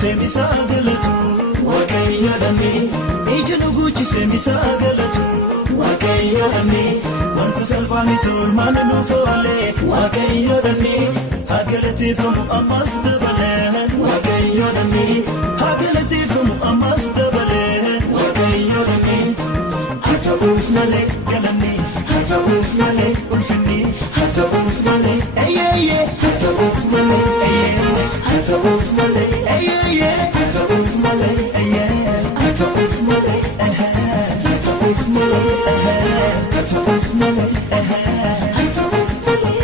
semisa galatu wakayadami ijnu guchi semisa galatu wakayadami wanta salfami tul mannu fole wakayadami hagalati fum amas dabale wakayadami hagalati fum amas dabale wakayadami hata ufnale galani hata ufnale ulfini hata ufnale ayye hata ufnale ayye hata ufnale ayye hata ufnale ayye hata ufnale hata ufnale hata ufnale hata ufnale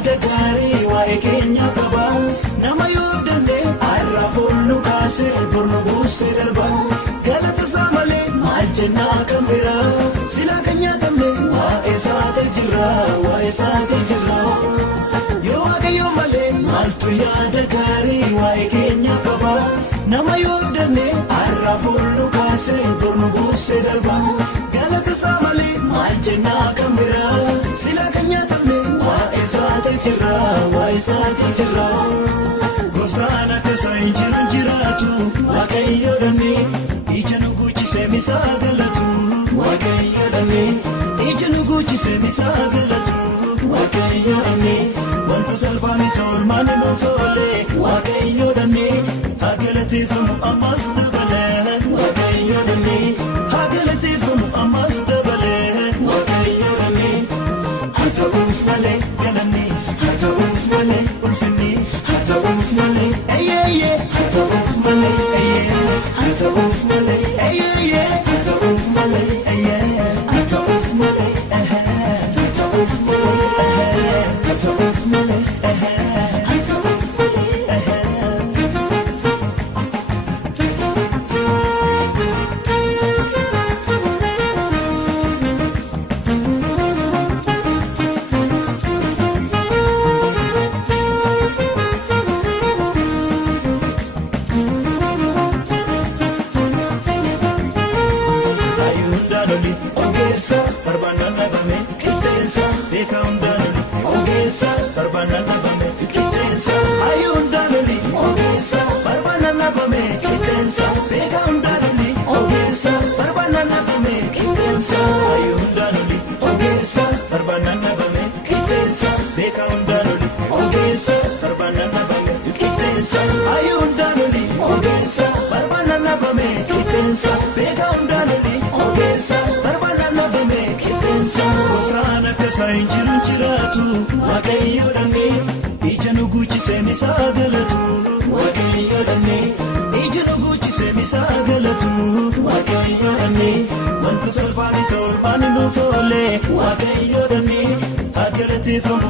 Dagari wa Kenya kaba nama yodane arrafulu kase burnubu sirba galata samale malchena kamera sila kanya tamne wa esate jira yo agayo male maltu ya dagari wa Kenya kaba nama yodane arrafulu kase burnubu sirba galata samale malchena kamera sila kanya tamne Isati tira Gostana kasa injiran jiratu Wakayodami Ijanu guchi semisa galatu Wakayodami Ijanu guchi semisa galatu Wakayodami Wanta salvani tol mani mufole Wakayodami Hagalati fumu amas dabale Wakayodami Hagalati fumu amas dabale Wakayodami Hata ufnale hata ufnale ulfini hata ufnale ayye hata ufnale ayye hata ufnale ayye hata ufnale ayye hata ufnale hata ufnale hata ufnale hata ufnale Barbanana bame kitesa ekaundani ogesa barbanana bame kitesa ayundani ogesa barbanana bame kitesa ekaundani ogesa barbanana bame kitesa ayundani ogesa barbanana bame kitesa ekaundani ogesa barbanana bame kitesa ayundani ogesa barbanana bame kitesa ekaundani ogesa barbanana bame Gostana kasa injiran jiratu Wakayodami Ijanu guchi semisa galatu Wakayodami Ijanu guchi semisa galatu Wakayodami Wanta salvani tol mani nufole Wakayodami Hagalati fum